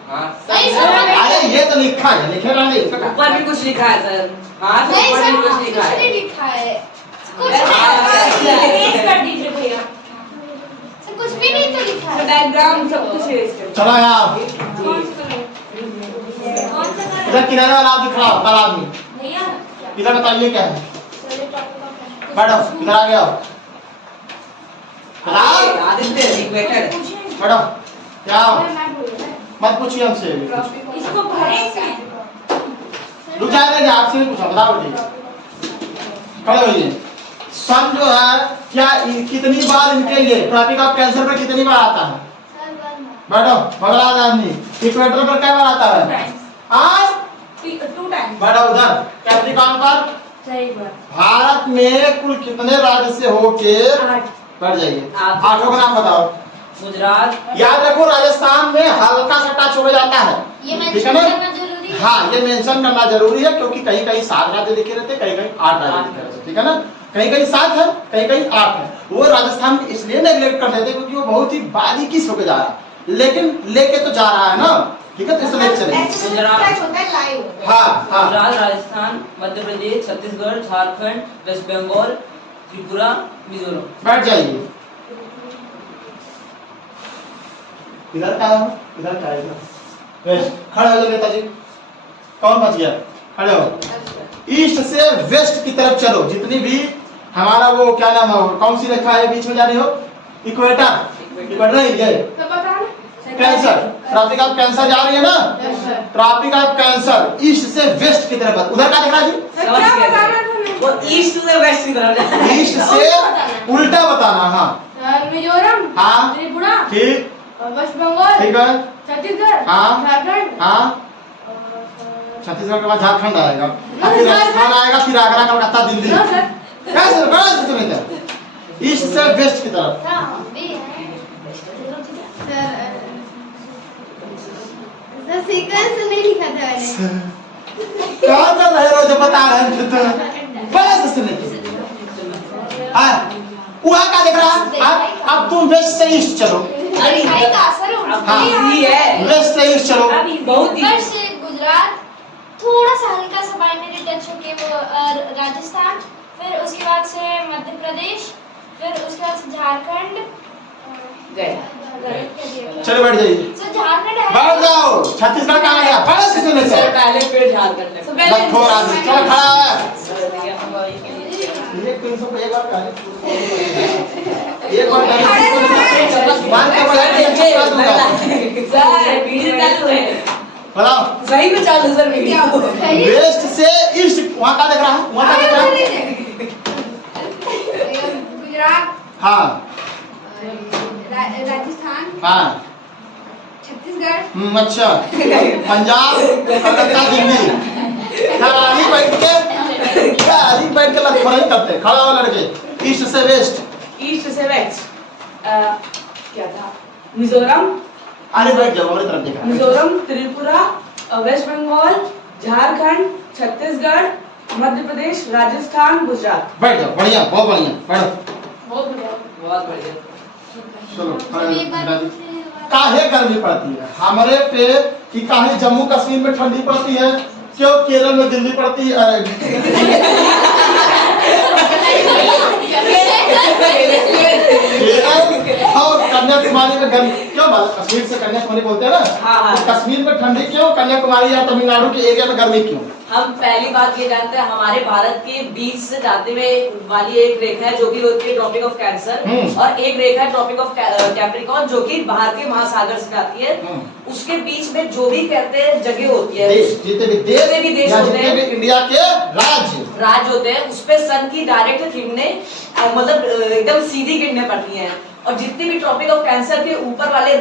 हाँ नहीं सर, अरे ये तो लिखा है, लिखेगा नहीं। ऊपर भी कुछ लिखा है सर। हाँ सर, नहीं ऊपर सर, भी कुछ कुछ लिखा है। नहीं लिखा है। कुछ erase कर दीजिए भैया। सर कुछ भी नहीं तो लिखा है। डायग्राम सब कुछ erase कर चलो यहाँ कौन सा कलर? इधर किनारे वाला आदमी खड़ा हो, काला आदमी, भैया इधर बताइए क्या है? चलिए टॉपिक ऑफ बैठो, इधर आ गया हो। बताओ, आदित्य एक बेटर बैठो, क्या हो? मैं बोल रहा मत पूछिए हमसे। इसको भरे इसमें। रुक जाएगा, आपसे नहीं पूछा, बताओ ठीक। खड़े होइए। सन जो है क्या कितनी बार इनके लिए ट्रॉपिक ऑफ कैंसर पर कितनी बार आता है? बैठो, बगल आदमी इक्वेटर पर क्या बार आता है? आज 2 टाइम्स। बैठो उधर कैप्रिकॉर्न पर। सही बात। भारत में कुल कितने राज्य से होके 8। बढ़ जाइए, 8 का नाम बताओ। गुजरात। याद रखो राजस्थान में हल्का सा टच हो जाता है, ये ठीक है मेंशन ना? करना जरूरी है। हाँ, ये मेंशन करना जरूरी है क्योंकि कहीं कहीं 7 राज्य लिखे रहते, कहीं कहीं 8 राज्य लिखे रहते, ठीक है ना? कहीं कहीं 7 है, कहीं कहीं 8 है। वो राजस्थान में इसलिए नेग्लेक्ट कर देते क्योंकि वो बहुत ही बारीकी से होके जा रहा है, लेकिन लेके तो जा रहा है ना, ठीक है? तो इसलिए चलेंगे। गुजरात होता है लाइव। हाँ हाँ, गुजरात, राजस्थान, मध्य प्रदेश, छत्तीसगढ़, झारखंड, वेस्ट बंगाल, त्रिपुरा, मिजोरम। बैठ जाइए। इधर क्या है? इधर क्या है? वेस्ट। खड़े हो जाओ नेताजी। कौन बच गया? खड़े हो। ईस्ट से वेस्ट की तरफ चलो, जितनी भी हमारा वो क्या नाम है, कौन सी रेखा है बीच में जा रही हो? इक्वेटर। इक्वेटर नहीं, ये तो बताना। कैंसर, ट्रॉपिक ऑफ कैंसर जा रही है ना? ट्रॉपिक ऑफ कैंसर ईस्ट से वेस्ट की तरफ। उधर क्या दिख रहा है जी? समझ गए। वो ईस्ट से वेस्ट की तरफ जाता है। ईस्ट से उल्टा बताना। हाँ मिजोरम। हाँ। त्रिपुरा। ठीक, वेस्ट बंगाल। ठीक है। छत्तीसगढ़। हाँ। झारखंड। हाँ, छत्तीसगढ़ के बाद झारखंड आएगा, फिर राजस्थान आएगा, फिर आगरा, कलकत्ता, दिल्ली। No sir. कैसे कैसे तुम्हें इधर ईस्ट से वेस्ट की तरफ? हाँ, भी है। सर सीक्वेंस नहीं लिखा था मैंने। कौन सा रहे हो जो बता रहे हैं तो बस सुनने की। हाँ, वहाँ क्या दिख रहा है? अब तुम वेस्ट से ईस्ट चलो। अरे भाई का असर है उसमें। हाँ, ये है। वेस्ट से ईस्ट चलो। बहुत ही ऊपर से गुजरात, थोड़ा सा हल्का सा बाइनरी टच होके वो राजस्थान, फिर उसके बाद से मध्य प्रदेश, फिर उसके बाद से झारखंड, गए चलो बैठ जाइए, सर झारखंड है। बैठ जाओ। छत्तीसगढ़ कहाँ गया? पहले से सुनने से पहले फिर झारखंड में लखोर आदमी चल खड़ा है। सर ये 300 पे एक बार गाली एक बार गाली मान के बड़ा चुका दूंगा। वीडियो चालू है, बताओ सही में चालू सर वीडियो। वेस्ट से ईस्ट, वहाँ का देख रहा है, वहाँ का देख रहा है। गुजरात, हाँ राजस्थान, हाँ छत्तीसगढ़, अच्छा पंजाब, कलकत्ता, दिल्ली। गाड़ी बैठ के लखोराई करते, खड़ा हो लड़के। ईस्ट से वेस्ट, ईस्ट से वेस्ट क्या था? मिजोरम, आगे बैठ जाओ, हमारी तरफ देखा। मिजोरम, त्रिपुरा, वेस्ट बंगाल, झारखंड, छत्तीसगढ़, मध्य प्रदेश, राजस्थान, गुजरात। बैठ जाओ, बढ़िया, बहुत बढ़िया, बैठो। बहुत बढ़िया, बहुत बढ़िया। चलो काहे गर्मी पड़ती है हमारे पे कि काहे जम्मू कश्मीर में ठंडी पड़ती है, क्यों केरल में दिल्ली पड़ती है, केरल और कन्याकुमारी में गर्मी क्यों? बात कश्मीर से कन्याकुमारी बोलते हैं ना। हाँ, हाँ। तो कश्मीर में ठंडी क्यों, कन्याकुमारी या तमिलनाडु के एरिया में गर्मी क्यों? हम पहली बात ये जानते हैं, हमारे भारत के बीच से जाते हुए वाली एक रेखा है जो कि होती है ट्रॉपिक ऑफ कैंसर, और एक रेखा है ट्रॉपिक ऑफ कैप्रिकॉर्न जो कि भारतीय महासागर से जाती है। उसके बीच में जो भी कहते हैं जगह होती है, जितने भी देश होते जितने भी हैं, इंडिया के राज्य होते हैं, उस पे सन की डायरेक्ट किरणें मतलब एकदम सीधी किरणें पड़ती हैं। और जितने भी ट्रॉपिक ऑफ कैंसर के ऊपर वाले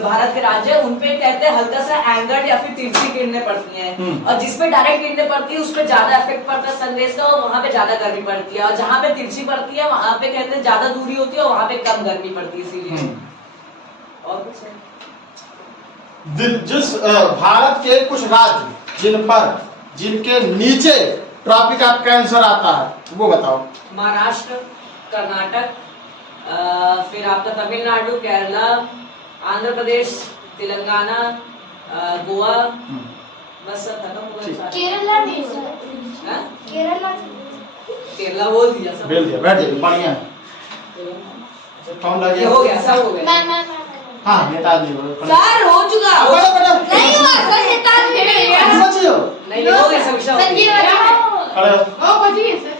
भारत के राज्य हैं, उनपे कहते हैं हल्का सा एंगल्ड या फिर तिरछी किरणें पड़ती हैं। और जिसपे डायरेक्ट किरणें पड़ती है उस पे ज्यादा इफेक्ट पड़ता है सनरेज का, और वहाँ पे ज्यादा गर्मी पड़ती है। और जहाँ पे तिरछी पड़ती है वहाँ पे कहते हैं ज्यादा दूरी होती है और वहाँ पे कम गर्मी पड़ती है, इसीलिए। और कुछ है? जिस भारत के कुछ राज्य जिनके नीचे ट्रॉपिक ऑफ कैंसर आता है वो बताओ। महाराष्ट्र, कर्नाटक, फिर आपका तमिलनाडु, केरला, आंध्र प्रदेश, तेलंगाना, गोवा, बस सब खत्म हो गया। केरला भी है। हाँ? केरला बोल दिया सब। बोल दिया, बैठ जाइए, बढ़िया है। कौन लगे? ये हो गया, सब हो गया। मैं हाँ नेताजी हो। सर हो चुका। बड़ा बड़ा नहीं हुआ सर, नेताजी नहीं है। सच्ची हो? नहीं हो गया सब। सर ये बताओ। खड़े हो। ओ बची है सर।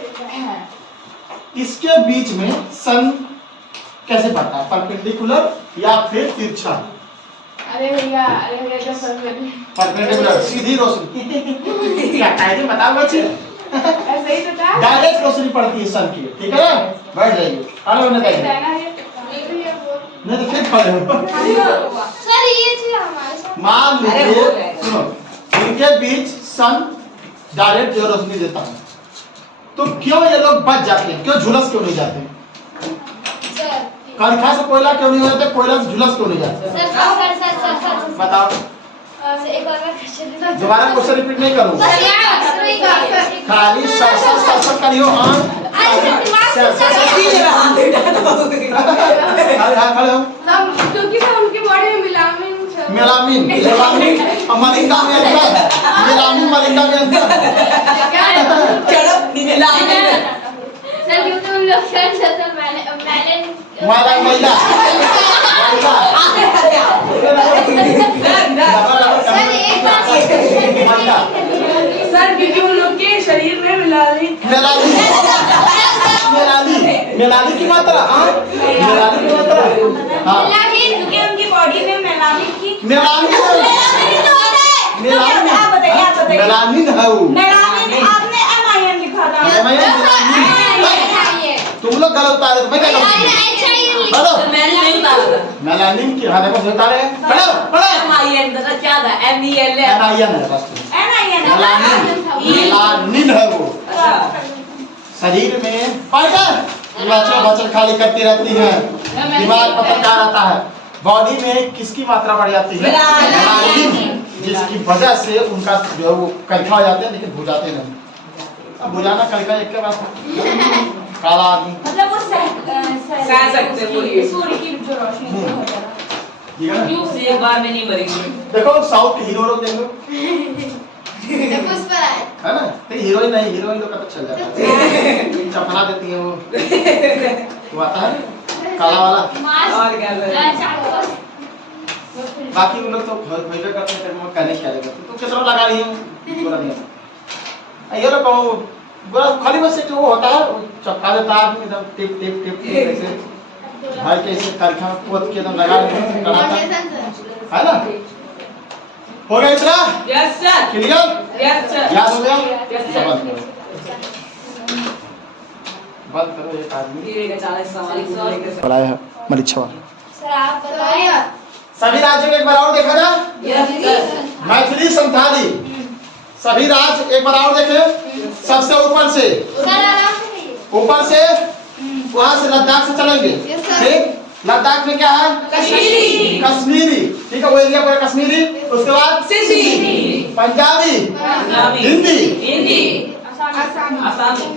इसके बीच में सन कैसे पड़ता है, परपेंडिकुलर या फिर तिरछा? अरे भैया क्या सर परपेंडिकुलर, सीधी रोशनी। क्या कायदे बताओ बच्चे? ऐसे ही तो था। डायरेक्ट रोशनी पड़ती है सन की, ठीक है? बैठ जाइए, खड़े होने चाहिए। नहीं तो फिर खड़े हो। सर ये चीज हमारे साथ। मान अरे लीजिए, हो गया। सुनो, इनके बीच सन डायरेक्ट जो रोशनी देता है, तो क्यों ये लोग बच जाते हैं, क्यों झुलस क्यों नहीं जाते? सर कारखा से कोयला क्यों नहीं होता, कोयला से झुलस क्यों नहीं जाते? सर बताओ। एक बार मैं क्वेश्चन दोबारा क्वेश्चन रिपीट नहीं करूंगा, खाली सर करियो। हाँ खड़े हो। क्योंकि मैं उनके बॉडी में मेलामिन मलिंगा में अंतर, मेलामिन मलिंगा में अंतर। सर क्यों तो उन लोग सर महिला सर क्योंकि उन लोग के शरीर में मेलानिन की मात्रा, हाँ मेलानिन की मात्रा, हाँ क्योंकि उनकी बॉडी में मेलानिन की मेलानिन है वो। आपने MIN लिखा था। तुम लोग गलत उतारे, तो मैं क्या करूँ? मैंने नहीं उतारा। मेलानिन की, हाँ देखो उतारे, पढ़ो MIN क्या था? MEL है। मेलानिन है बस। मेलानिन है वो। अच्छा। शरीर में बचल खाली करती रहती है, दिमाग पकड़ता रहता है, बॉडी में किसकी मात्रा बढ़ जाती है? मेलानिन, जिसकी वजह से उनका जो है वो कलखा हो जाते हैं, लेकिन बुझाते नहीं। अब बुझाना कलखा एक के बाद काला आदमी मतलब वो सह सकते हैं पूरी। सूर्य की जो रोशनी से हो जाता ठीक है ना? उससे एक बार में नहीं मरेंगे। देखो साउथ के हीरो लोग देख लो, है। पुष्पा है ना? हीरोइन नहीं, हीरोइन लोग का तो चल जाता है, चपना देती है वो आता है काला वाला। और क्या करें? बाकी उन लोग तो भइबे करते हैं, मैं कहने क्या लगा तो कितना लगा रही हूँ पूरा नहीं। ये लोग कहूँ पूरा खाली बस एक वो होता है, वो चपका देता है आदमी एकदम टिप टिप टिप टिप ऐसे भाई कैसे करखा में पोत के एकदम लगा देते है ना। हो गया इतना? Yes sir. Clear? Yes sir. याद हो गया? Yes sir. बंद करो एक आदमी ये का 40 सवाल पढ़ाया है मरीक्षवा। सर आप बताइए। सभी राज्यों को एक बार और देखा जाए। Yes sir. मैथिली संथाली सभी राज्य एक बार और देखें। सबसे ऊपर से ऊपर से वहां से लद्दाख से चलेंगे। ठीक, लद्दाख में क्या है? कश्मीरी। कश्मीरी, ठीक है, वो एरिया पर कश्मीरी। उसके बाद सिंधी, पंजाबी, पंजाबी, हिंदी, हिंदी, आसामी।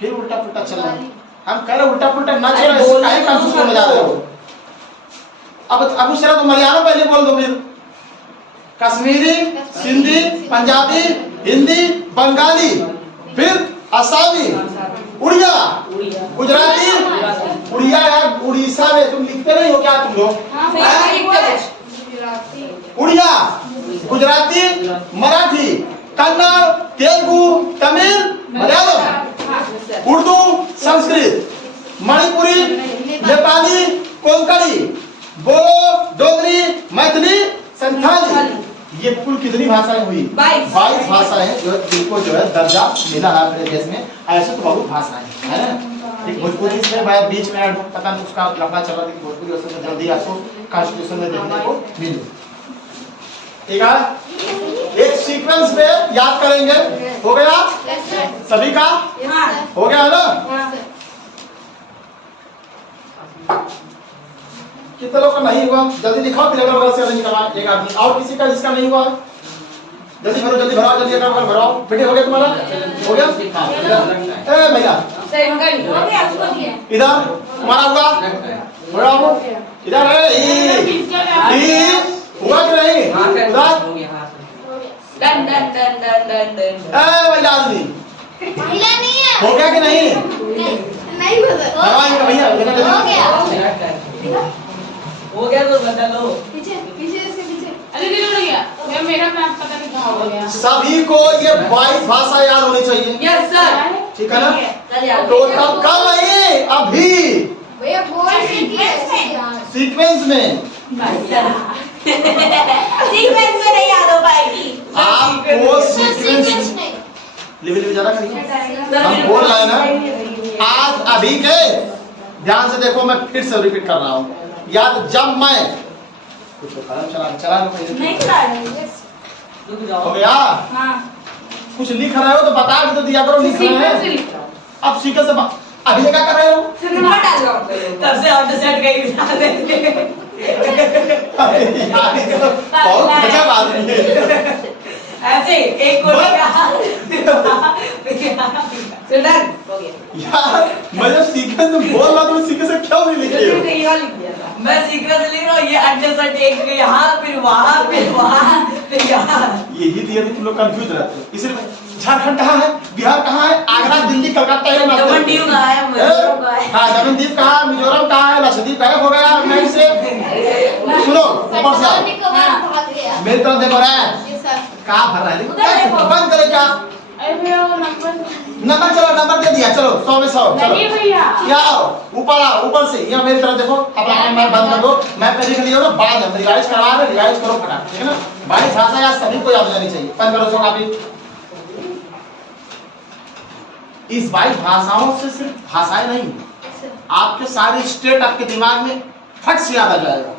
फिर उल्टा पुल्टा चल रहा है। हम कह रहे उल्टा पुल्टा ना चलो, ऐसे काहे कंफ्यूज होने जा रहे हो? अब उस तरह तो मलयालम पहले बोल दो, फिर कश्मीरी, सिंधी, पंजाबी, हिंदी, बंगाली, फिर असमी, उड़िया, गुजराती, उड़िया यार उड़ीसा में तुम लिखते नहीं हो क्या तुम लोग? उड़िया, गुजराती, मराठी, कन्नड़, तेलुगु, तमिल, मलयालम, उर्दू, संस्कृत, मणिपुरी, नेपाली, कोंकणी, बोलो, डोगरी, मैथिली, संथाली। ये कुल कितनी भाषाएं हुई? 22 भाषाएं जो जिनको जो है दर्जा मिला है अपने देश में। ऐसे तो बहुत भाषाएं है ना। ठीक, भोजपुरी इसमें भाई बीच में पता नहीं उसका लंबा चला, लेकिन भोजपुरी उसमें जल्दी आपको कॉन्स्टिट्यूशन में देखने को मिले। ठीक है, एक सीक्वेंस में याद करेंगे। हो गया सभी का? हो गया है ना? कितने लोग का नहीं हुआ? जल्दी दिखाओ, फिर अगर से नहीं करना एक आदमी और किसी का जिसका नहीं हुआ जल्दी भरो, जल्दी भराओ, जल्दी अगर भराओ। बेटे हो गया तुम्हारा? हो गया? हां, ए भैया इधर तुम्हारा हुआ? भराओ इधर है। ई हुआ कि नहीं? उधर done done done done done done. ए भैया आदमी महिला नहीं है। हो गया कि नहीं? नहीं हुआ। भरवा इनका भैया हो गया। हो गया तो बता लो। पीछे पीछे से पीछे। अरे नहीं हो गया मैं मेरा मैप पता नहीं कहाँ हो गया। सभी को ये 22 भाषा याद होनी चाहिए। Yes sir. ठीक है ना? चल यार। तो तब कल नहीं, अभी भैया बोल सीक्वेंस सीक्वेंस में सीक्वेंस में नहीं याद हो पाएगी। आपको सीक्वेंस नहीं। लेवल ज्यादा करिए। हम बोल रहे हैं ना आज अभी के ध्यान से देखो, मैं फिर से रिपीट कर रहा हूँ। याद जब मैं कुछ कलम चला नहीं चला रहे। रुक हो जाओ। गया? हां कुछ लिख रहे हो तो बता भी तो दिया करो। लिख रहे हैं अब सीखे से अभी क्या कर रहे हो? सिनेमा डाल रहा हूं। तब से हम सेट गई बता देंगे। बहुत गजब आदमी है। ऐसे एक को डन हो गया। यार मैं जब सीखे तो बोल रहा हूँ, सीखे से क्यों नहीं लिखे हो? मैं सीक्वेंस लिख रहा हूँ। ये एडजस्ट टेक यहाँ फिर वहाँ फिर यहाँ। यही दिया तुम लोग कंफ्यूज रहते हो। इसलिए झारखंड कहाँ है, बिहार कहाँ है, आगरा, दिल्ली, कलकत्ता है, दमनदीव कहाँ है, मिजोरम कहाँ है? हाँ दमनदीव कहाँ है, मिजोरम कहाँ है, लक्षद्वीप गायब हो गया नहीं से। सुनो ऊपर से आओ, भाग गया। मेरी तरफ देखो रहा है ये सर कहाँ भर रहा है, बंद करे क्या? अरे भैया वो नंबर नंबर चलो, नंबर दे दिया, चलो 100 में 100 चलो। नहीं भैया क्या आओ ऊपर आओ, ऊपर से यहाँ मेरी तरफ देखो। अपना मैप बंद कर दो, मैप पहले के लिए हो ना, बाद में रिवाइज करवा रहे, रिवाइज करो फटाफट, ठीक है ना? 22 भाषा याद सभी को याद हो जानी चाहिए। बंद करो सो काफी। इस 22 भाषाओं से सिर्फ भाषाएं नहीं, आपके सारे स्टेट आपके दिमाग में फट से याद आ जाएगा।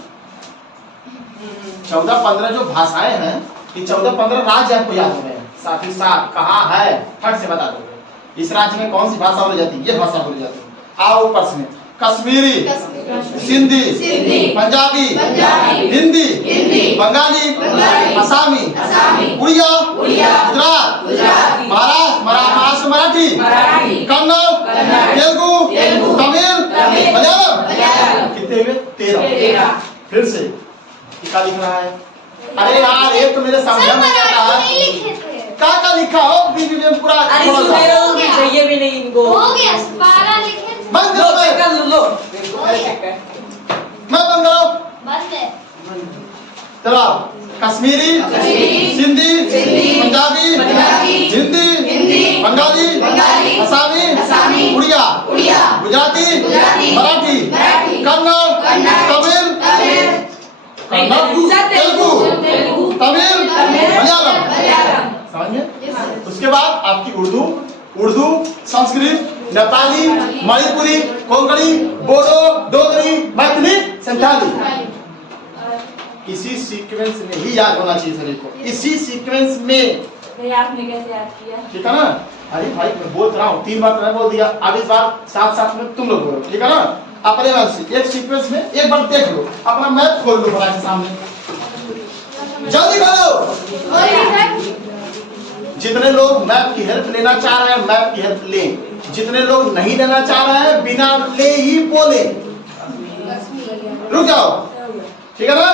14-15 जो भाषाएं हैं, ये 14-15 राज्य आपको याद हो गए हैं। साथ ही साथ कहाँ है फट से बता दोगे। इस राज्य में कौन सी भाषा बोली जाती है, ये भाषा बोली जाती है। आओ ऊपर से कश्मीरी, सिंधी, पंजाबी, हिंदी, बंगाली, आसामी, उड़िया, गुजरात, महाराष्ट्र, मराठी, कन्नड़, तेलुगु, तमिल, मलयालम। कितने हुए? 13। फिर से क्या लिख रहा है? अरे यार एक तो मेरे समझ में आता है क्या लिखा हो बीबी में पूरा। अरे सुने चाहिए भी नहीं इनको। हो गया 12 लिखे थे। बंद करो कर लो। मैं बंद करो। बंद है। चलो कश्मीरी, सिंधी, पंजाबी, हिंदी, बंगाली, असमी, उड़िया, गुजराती, मराठी, कन्नड़, तमिल, तेलुगु, तमिल, मलयालम। समझे? उसके बाद आपकी उर्दू, संस्कृत, नेपाली, मणिपुरी, कोंकणी, बोडो, डोगरी, मैथिली, संथाली। इसी सीक्वेंस में ही याद होना चाहिए सभी को, इसी सीक्वेंस में। भैया आपने कैसे याद किया? ठीक है ना? अरे भाई मैं बोल रहा हूँ, 3 बार मैंने बोल दिया, अब इस बार साथ में तुम लोग बोलो, ठीक है ना? अपने मन से एक सीक्वेंस में एक बार देख लो, अपना मैप खोल लो बड़ा के सामने, जल्दी खोलो। जितने लोग मैप की हेल्प लेना चाह रहे हैं मैप की हेल्प लें, जितने लोग नहीं लेना चाह रहे हैं बिना ले ही बोले। रुक जाओ, ठीक है ना?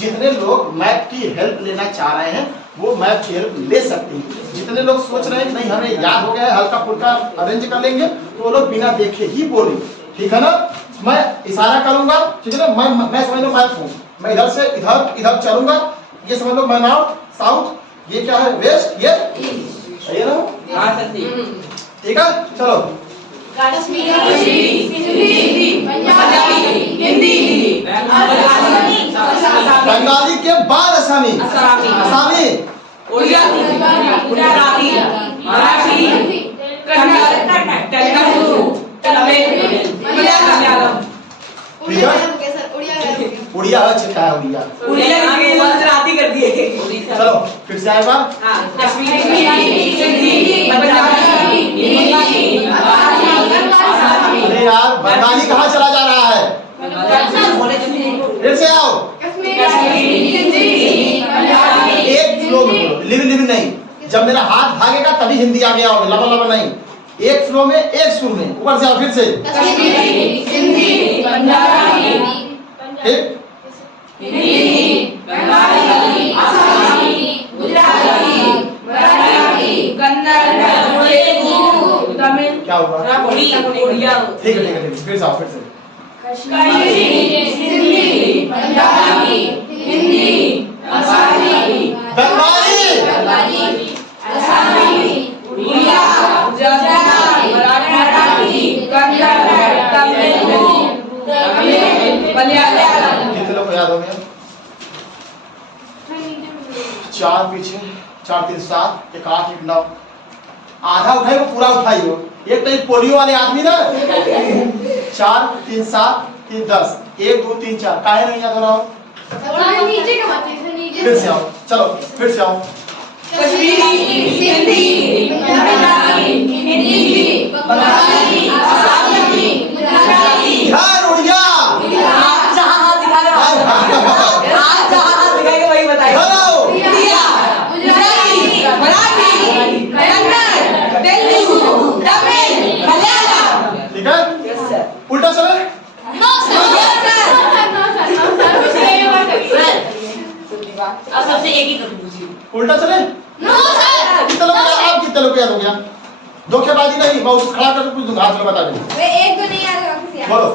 जितने लोग मैप की हेल्प लेना चाह रहे हैं वो मैप की हेल्प ले सकते हैं। जितने लोग सोच रहे हैं कि नहीं हमें याद हो गया है, हल्का फुल्का अरेंज कर लेंगे, तो वो लोग बिना देखे ही बोले, ठीक है ना? मैं इशारा करूंगा, ठीक है ना? मैं समझ लो मैप हूँ, मैं इधर से इधर चलूंगा, ये समझ लो मैं नॉर्थ, साउथ, ये क्या है वेस्ट, ये सही है ना? हाँ सर ठीक है, चलो बंगाली के बाद असमी, उड़िया, गुजराती, मराठी, कन्नड़, तेलुगु, तमिल, मलयालम। उड़िया अच्छा है, उड़िया गुजराती कर दिए। चलो फिर से एक बार कश्मीरी, सिंधी, पंजाबी, अरे यार बंगाली कहाँ चला जा रहा है? फिर से आओ, एक फ्लो में बोलो, लिव नहीं। जब मेरा हाथ भागेगा तभी हिंदी आगे आओगे, लबा लबा नहीं। एक फ्लो में एक सुर में, ऊपर से आओ फिर से। ठीक? क्या होगा? ठीक है फिर से आओ, फिर से। बंगाली, कितने लोग को याद हो गया? 4 पीछे, 4 3 7, 1 8 1 9, आधा उठाई वो पूरा उठाई हो। एक तो पोलियो वाले आदमी ना 4 3 7 3 10 1 2 3 4 काहे नहीं याद हो रहा हो? फिर से आओ, चलो फिर से आओ। कश्मीरी, सिंधी, पंजाबी, हिंदी, बंगाली, असमी, गुजराती। ध्यान उड़िया। जहाँ दिखा रहे हो, जहाँ दिखाएंगे वही बताइए। हेलो। गुजराती, मराठी, कन्नड़, तेलुगु, तमिल, मलयालम। ठीक है? उल्टा चले? अब सबसे एक ही कर दीजिए। उल्टा चले? कितने लोग आप कितने लोग याद हो गया? धोखेबाजी नहीं, मैं उसको खड़ा करके पूछ दूंगा, हाथ में बता देंगे। एक को नहीं याद होगा किसी बोलो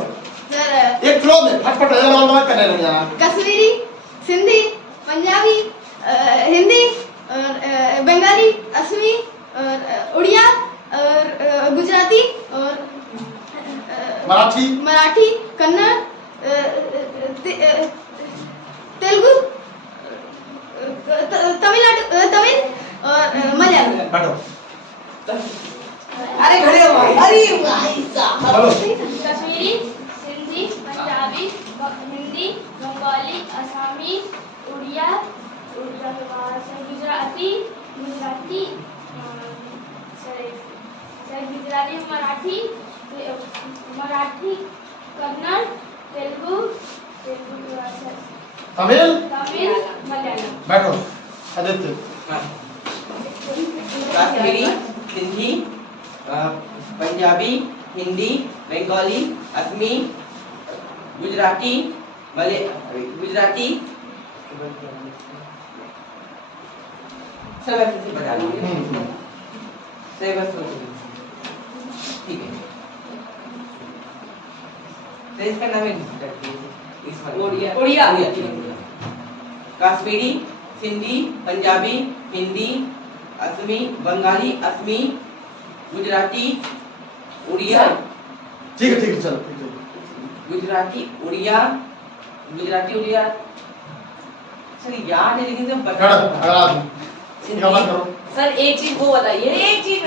एक फ्लो में फटफट मत करने लग जाना। कश्मीरी, सिंधी, पंजाबी, हिंदी, बंगाली, असमी, उड़िया, और गुजराती, और मराठी, कन्नड़, तेलुगु, तमिल और मलयालम। बैठो। अरे खड़े हो भाई, अरे भाई साहब। बोलो कश्मीरी, सिंधी, पंजाबी, हिंदी, बंगाली, असमी, उड़िया, उड़िया के बाद से गुजराती, मराठी, कन्नड़, तेलुगु के बाद से तमिल। मलयालम। बैठो आदित्य। कश्मीरी, सिंधी, पंजाबी, हिंदी, बंगाली, असमी, गुजराती, सब ऐसे से बता दीजिए। सही बस ठीक है। तो इसका नाम है इस वाले उड़िया उड़िया उड़िया कश्मीरी, सिंधी, पंजाबी, हिंदी, असमी, बंगाली, असमी, गुजराती, उड़िया, ठीक है चलो ठीक है। गुजराती, उड़िया, गुजराती, उड़िया, सर याद है लेकिन जब अगला आदमी। सिंधी। क्या बात करो सर एक चीज वो बताइए, एक चीज